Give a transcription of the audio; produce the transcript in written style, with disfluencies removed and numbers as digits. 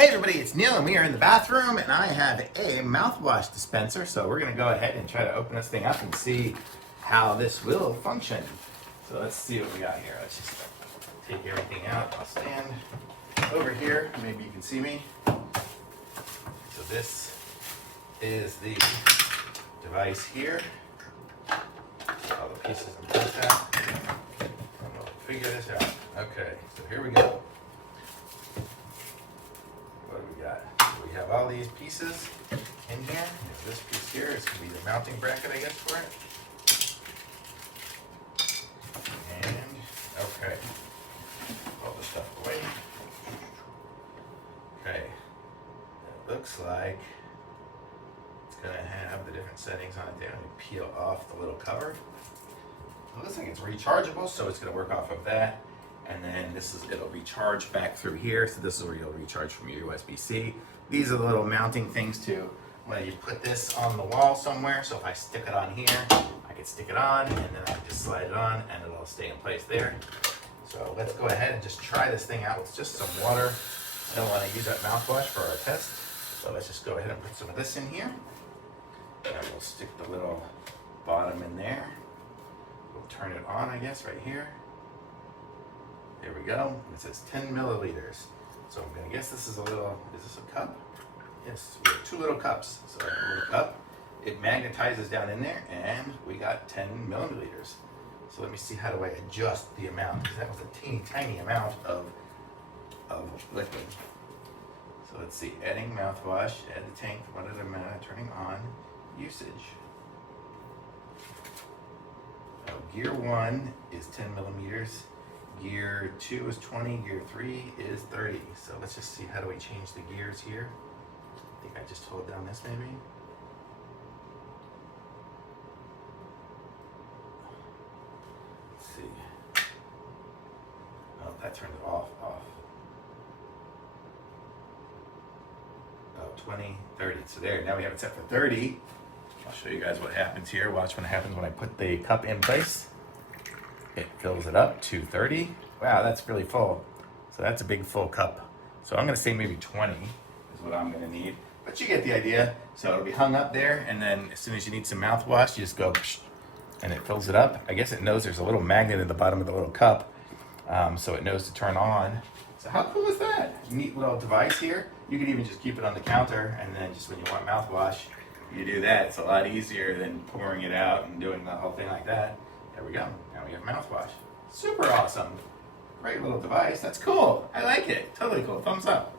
Hey everybody, it's Neil and we are in the bathroom and I have a mouthwash dispenser. So we're going to go ahead and try to open this thing up and see how this will function. So let's see what we got here. Let's just take everything out. I'll stand over here. Maybe you can see me. So this is the device here. All the pieces and parts out. And we'll figure this out. Okay, so here we go. What do we got? So we have all these pieces in here. This piece here is going to be the mounting bracket, I guess, for it. And, okay. All the stuff away. Okay. It looks like it's going to have the different settings on it there. Let me peel off the little cover. It looks like it's rechargeable, so it's going to work off of that. And then it'll recharge back through here. So this is where you'll recharge from your USB-C. These are the little mounting things too. When you put this on the wall somewhere, so if I stick it on here, I can stick it on and then I can just slide it on and it'll stay in place there. So let's go ahead and just try this thing out with just some water. I don't want to use that mouthwash for our test. So let's just go ahead and put some of this in here. And we'll stick the little bottom in there. We'll turn it on, I guess, right here. There we go. It says 10 milliliters. So I'm going to guess this is this a cup? Yes, we have two little cups. So a little cup, it magnetizes down in there, and we got 10 milliliters. So let me see, how do I adjust the amount? Because that was a teeny tiny amount of liquid. So let's see, adding mouthwash, add the tank, one at a minute, turning on, usage. Gear 1 is 10 millimeters. Gear 2 is 20, gear 3 is 30. So let's just see, how do we change the gears here? I think I just hold down this maybe. Let's see. Oh, that turned it off. Oh, 20, 30. So there, now we have it set for 30. I'll show you guys what happens here. Watch what happens when I put the cup in place. It fills it up to 30. Wow, that's really full. So that's a big full cup. So I'm gonna say maybe 20 is what I'm gonna need. But you get the idea. So it'll be hung up there, and then as soon as you need some mouthwash, you just go and it fills it up. I guess it knows there's a little magnet at the bottom of the little cup, so it knows to turn on. So how cool is that? Neat little device here. You can even just keep it on the counter, and then just when you want mouthwash, you do that. It's a lot easier than pouring it out and doing the whole thing like that. There we go. Now we have mouthwash. Super awesome. Great little device. That's cool. I like it. Totally cool. Thumbs up.